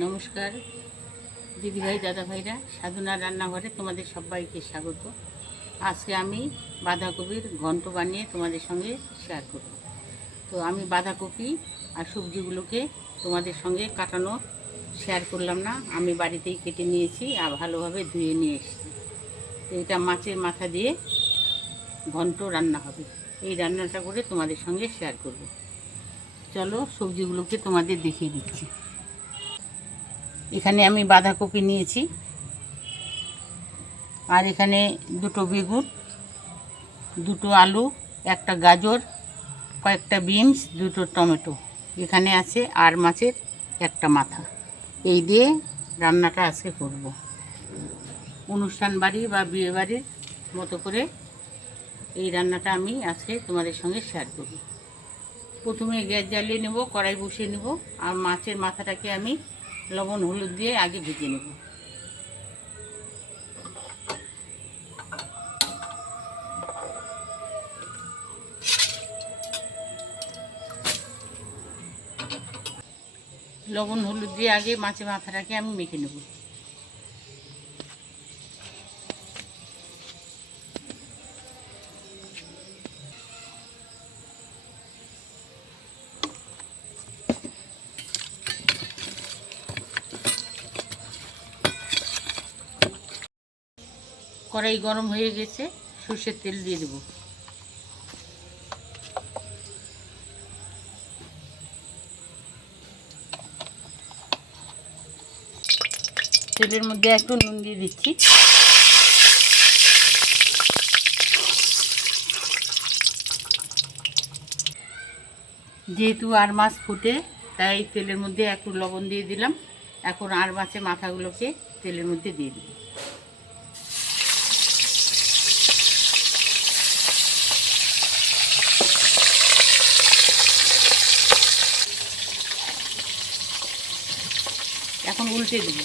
নমস্কার দিদিভাই দাদা ভাইরা, সাধনা রান্নাঘরে তোমাদের সবাইকে স্বাগত। আজকে আমি বাঁধাকপির ঘন্ট বানিয়ে তোমাদের সঙ্গে শেয়ার করব। তো আমি বাঁধাকপি আর সবজিগুলোকে তোমাদের সঙ্গে কাটানো শেয়ার করলাম না, আমি বাড়িতেই কেটে নিয়েছি আর ভালোভাবে ধুয়ে নিয়ে এসেছি। তো এটা মাছের মাথা দিয়ে ঘন্ট রান্না হবে। এই রান্নাটা করে তোমাদের সঙ্গে শেয়ার করব। চলো সবজিগুলোকে তোমাদের দেখিয়ে দিচ্ছি। এখানে আমি বাঁধাকপি নিয়েছি, আর এখানে দুটো বেগুন, দুটো আলু, একটা গাজর, কয়েকটা বিনস, দুটো টমেটো, এখানে আছে আর মাছের একটা মাথা। এই দিয়ে রান্নাটা আজকে করব। অনুষ্ঠান বাড়ি বা বিয়ে বাড়ির মতো করে এই রান্নাটা আমি আজকে তোমাদের সঙ্গে শেয়ার করব। প্রথমে গ্যাস জ্বালিয়ে নেব, কড়াই বসিয়ে নেব, আর মাছের মাথাটাকে আমি লবণ হলুদ দিয়ে আগে ভেজে নেব। লবণ হলুদ দিয়ে আগে মাছের মাথাটাকে আমি মেখে নেব। কড়াই গরম হয়ে গেছে, সর্ষের তেল দিয়ে দেব। তেলের মধ্যে একটু নুন দিয়ে দিচ্ছি। যেহেতু আর মাছ ফুটে, তাই তেলের মধ্যে একটু লবণ দিয়ে দিলাম। এখন আর মাছের মাথাগুলোকে তেলের মধ্যে দিয়ে দিই। এখন উল্টে দেব।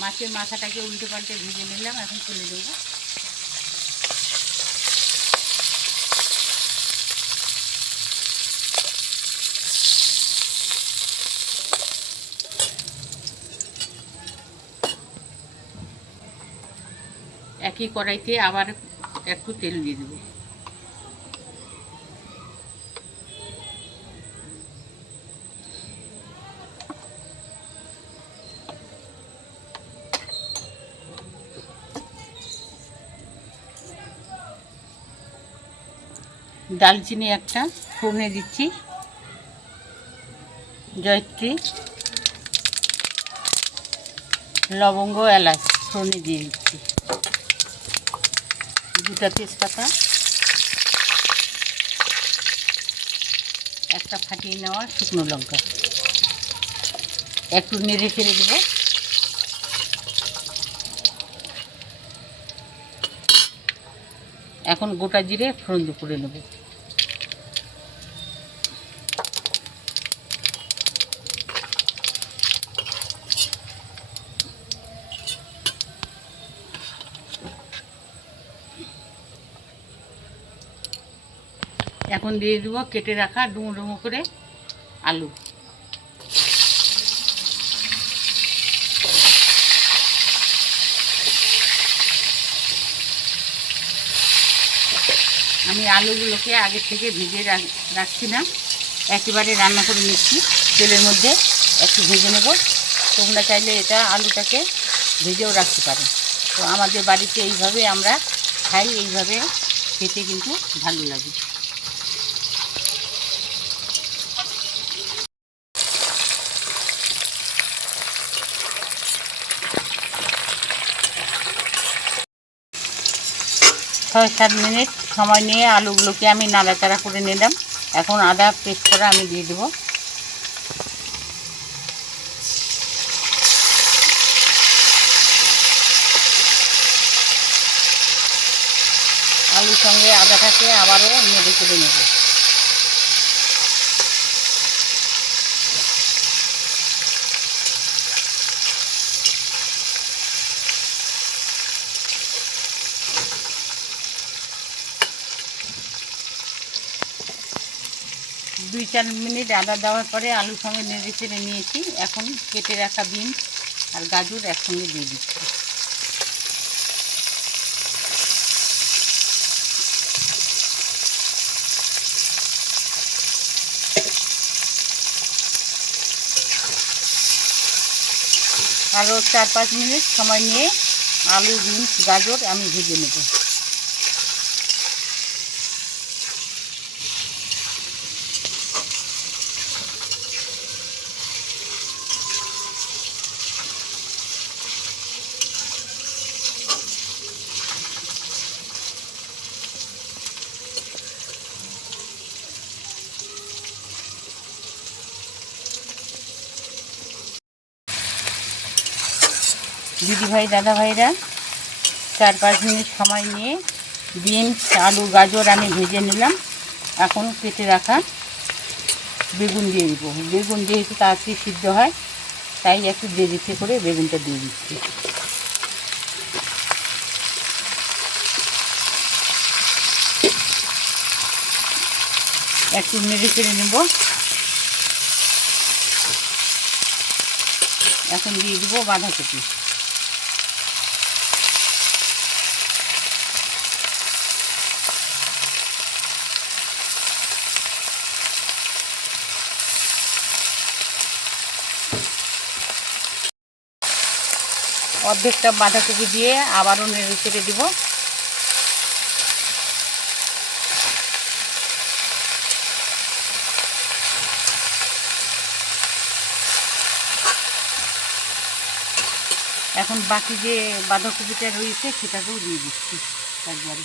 মাছের মাথাটাকে উল্টে পাল্টে ভেজে নিলাম, এখন তুলে দেব। একই কড়াইতে আবার একটু তেল দিয়ে দেব। দালচিনি একটা ফোড়নে দিচ্ছি, জয়ত্রী, লবঙ্গ, এলাচ ফোড়নে দিয়ে দিচ্ছি, দুটা তেজপাতা, একটা ফাটিয়ে নেওয়া শুকনো লঙ্কা, একটু নেড়ে ফেলে দেবো। এখন গোটা জিরে ফোড়ন করে নেব। এখন দিয়ে দেবো কেটে রাখা ডুমো ডুমো করে আলু। আমি আলুগুলোকে আগে থেকে ভেজে রাখছি না, একেবারে রান্না করে নিচ্ছি। তেলের মধ্যে একটু ভেজে নেব। তোমরা চাইলে এটা আলুটাকে ভেজেও রাখতে পারো। তো আমাদের বাড়িতে এইভাবে আমরা খাই, এইভাবে খেতে কিন্তু ভালো লাগে। ছয় সাত মিনিট সময় নিয়ে আলুগুলোকে আমি নাড়াচাড়া করে নিলাম। এখন আদা পেস্ট করা আমি দিয়ে দেবো। আলুর সঙ্গে আদাটাকে আবারও নেড়ে চেড়ে নেব। 2-4 মিনিট আদা দেওয়ার পরে আলুর সঙ্গে নেড়ে চেড়ে নিয়েছি। এখন কেটে রাখা বিনস আর গাজর একসঙ্গে দিয়ে দিচ্ছি। আরও 4-5 মিনিট সময় নিয়ে আলু, বিনস, গাজর আমি ভেজে নেব। দিদিভাই, দাদাভাইরা, 4-5 মিনিট সময় নিয়ে বিনস, আলু, গাজর আমি ভেজে নিলাম। এখন কেটে রাখা বেগুন দিয়ে দিব। বেগুন যেহেতু তাড়াতাড়ি সিদ্ধ হয়, তাই একটু দেরিতে করে বেগুনটা দিয়ে দিচ্ছি। একটু নেড়ে চেড়ে নেব। এখন দিয়ে দিব বাঁধাকপি। অর্ধেকটা বাঁধাকপি দিয়ে আবারও নেড়ে চেড়ে দিব। এখন বাকি যে বাঁধাকপিটা রয়েছে সেটাকেও দিয়ে দিচ্ছি একবারে।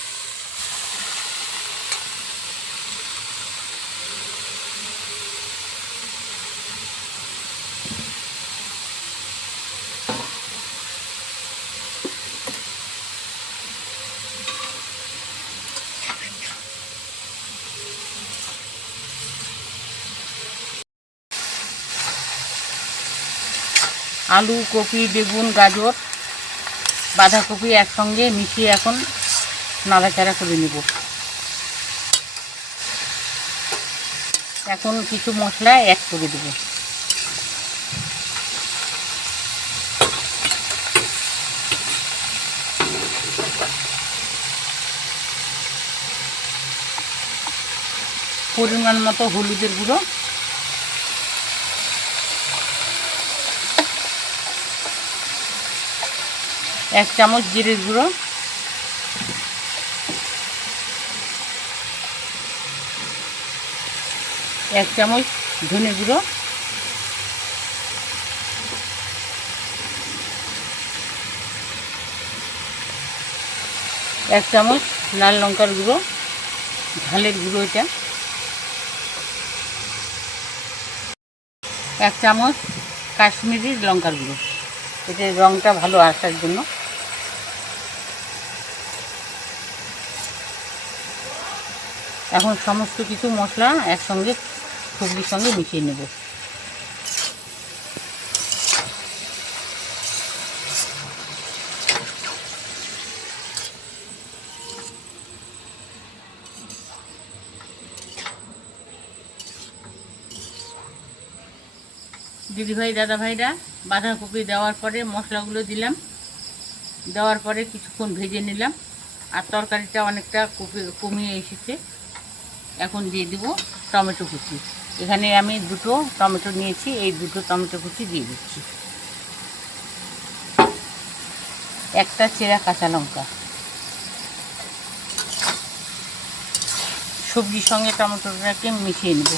আলু, কপি, বেগুন, গাজর, বাঁধাকপি একসঙ্গে মিশিয়ে এখন নাড়াচাড়া করে নেব। এখন কিছু মশলা অ্যাড করে দেব। পরিমাণ মতো হলুদের গুঁড়ো, 1 চামচ জিরের গুঁড়ো, 1 চামচ ধনে গুঁড়ো, 1 চামচ লাল লঙ্কার গুঁড়ো, ঝালের গুঁড়ো এটা, 1 চামচ কাশ্মীরি লঙ্কার গুঁড়ো, এতে রঙটা ভালো আসার জন্য। এখন সমস্ত কিছু মশলা একসঙ্গে সবজির সঙ্গে মিশিয়ে নেব। দিদিভাই, দাদাভাইরা, বাঁধাকপি দেওয়ার পরে মশলাগুলো দিলাম। দেওয়ার পরে কিছুক্ষণ ভেজে নিলাম। আর তরকারিটা অনেকটা কমিয়ে এসেছে। এখন দিয়ে দেব টমেটো কুচি। এখানে আমি 2টো টমেটো নিয়েছি, এই 2টো টমেটো কুচি দিয়ে দিচ্ছি। একটা চেরা কাঁচা লঙ্কা। সবজির সঙ্গে টমেটোটাকে মিশিয়ে নেব।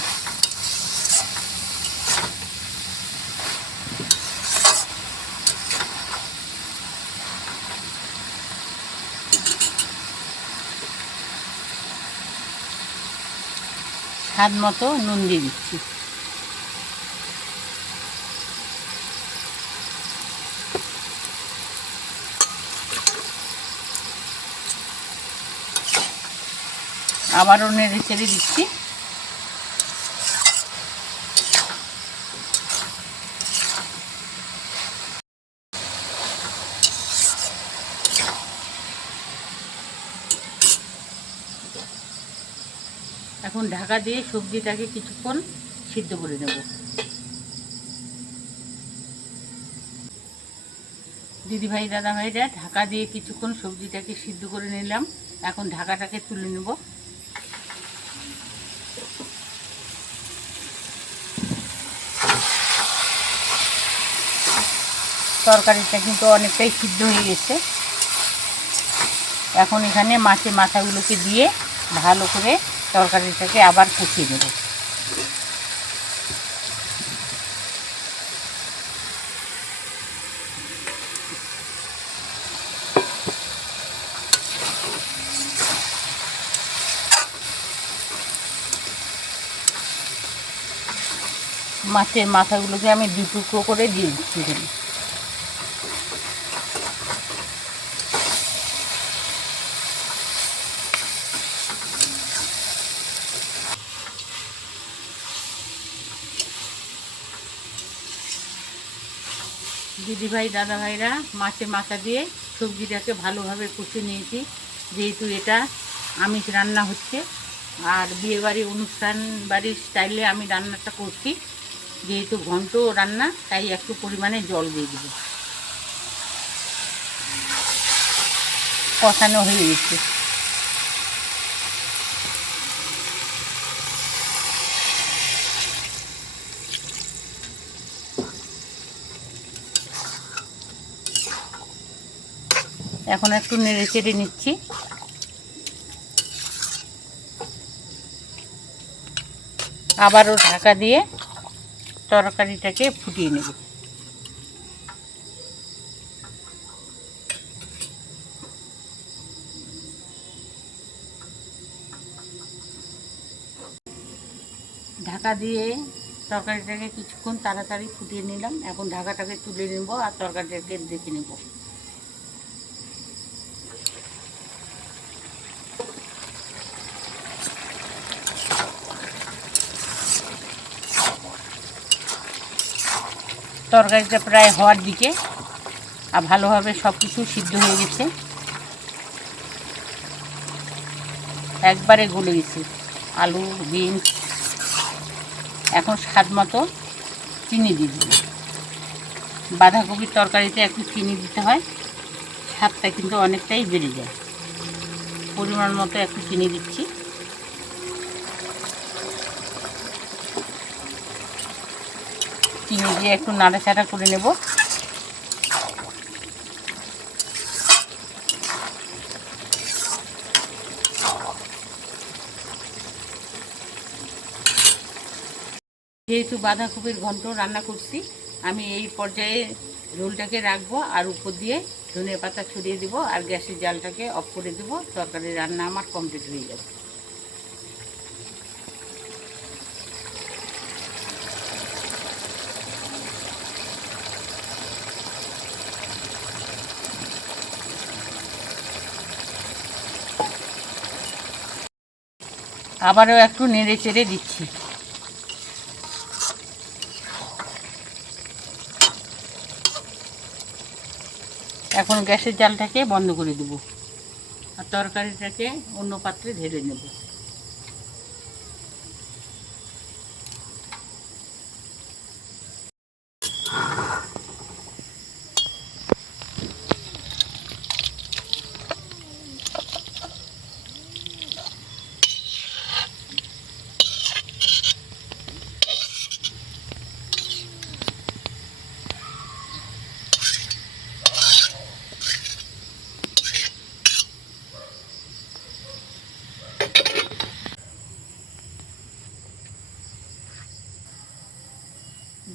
স্বাদ মতো নুন দিয়ে দিচ্ছি। আবারও নেড়ে চেড়ে দিচ্ছি। এখন ঢাকা দিয়ে সবজিটাকে কিছুক্ষণ সিদ্ধ করে নেব। দিদিভাই দাদাভাইরা ঢাকা দিয়ে কিছুক্ষণ সবজিটাকে সিদ্ধ করে নিলাম। এখন ঢাকাটাকে তুলে নেব। তরকারিটা কিন্তু অনেকটাই সিদ্ধ হয়ে গেছে। এখন এখানে মাছের মাথাগুলোকে দিয়ে ভালো করে তরকারিটাকে আবার কষিয়ে নেব। মাছের মাথাগুলোকে আমি 2 টুকরো করে দিয়ে দিচ্ছি এখানে। দিদিভাই দাদাভাইরা মাছের মাথা দিয়ে সবজিটাকে ভালোভাবে কষে নিয়েছি। যেহেতু এটা আমিষ রান্না হচ্ছে আর বিয়েবাড়ি অনুষ্ঠান বাড়ির স্টাইলে আমি রান্নাটা করছি, যেহেতু ঘন্ট রান্না তাই একটু পরিমাণে জল দিয়ে দেব। কষানো হয়ে গেছে। এখন একটু নেড়ে চেড়ে নিচ্ছি। আবারও ঢাকা দিয়ে তরকারিটাকে ফুটিয়ে নেব। ঢাকা দিয়ে তরকারিটাকে কিছুক্ষণ তাড়াতাড়ি ফুটিয়ে নিলাম। এখন ঢাকাটাকে তুলে নেব আর তরকারিটাকে দেখে নেব। তরকারিটা প্রায় হওয়ার দিকে আর ভালোভাবে সব কিছু সিদ্ধ হয়ে গেছে, একবারে গলে গেছে আলু বিনস। এখন স্বাদ মতো চিনি দিয়ে দেব। বাঁধাকপির তরকারিতে একটু চিনি দিতে হয়, স্বাদটা কিন্তু অনেকটাই বেড়ে যায়। পরিমাণ মতো একটু চিনি দিচ্ছি। চিনি দিয়ে একটু নাড়াচাড়া করে নেব। যেহেতু বাঁধাকপির ঘন্ট রান্না করছি, আমি এই পর্যায়ে ঝোলটাকে রাখবো আর উপর দিয়ে ধনিয়া পাতা ছড়িয়ে দেবো আর গ্যাসের জালটাকে অফ করে দেবো। তরকারি রান্না আমার কমপ্লিট হয়ে যাবে। আবারও একটু নেড়ে চেড়ে দিচ্ছি। এখন গ্যাসের জালটাকে বন্ধ করে দেব আর তরকারিটাকে অন্য পাত্রে ঢেলে নেব।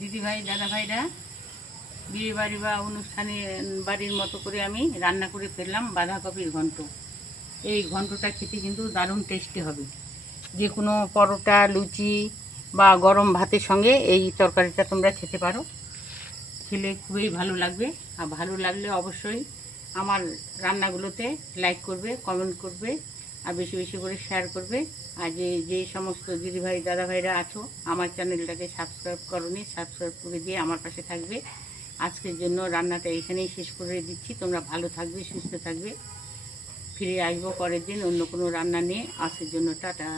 দিদিভাই দাদাভাইরা বিয়ে বাড়ি বা অনুষ্ঠানে বাড়ির মতো করে আমি রান্না করে ফেললাম বাঁধাকপির ঘন্ট। এই ঘন্টটা খেতে কিন্তু দারুণ টেস্টি হবে। যে কোনো পরোটা লুচি বা গরম ভাতের সঙ্গে এই তরকারিটা তোমরা খেতে পারো। খেলে খুবই ভালো লাগবে। আর ভালো লাগলে অবশ্যই আমার রান্নাগুলোতে লাইক করবে, কমেন্ট করবে আর বেশি বেশি করে শেয়ার করবে। আর যে সমস্ত দিদিভাই দাদাভাইরা আছো আমার চ্যানেলটাকে সাবস্ক্রাইব করোনি, সাবস্ক্রাইব করে দিয়ে আমার পাশে থাকবে। আজকের জন্য রান্নাটা এখানেই শেষ করে দিচ্ছি। তোমরা ভালো থাকবে, সুস্থ থাকবে। ফিরে আসবো পরের দিন অন্য কোনো রান্না নিয়ে। আজকের জন্য টাটা।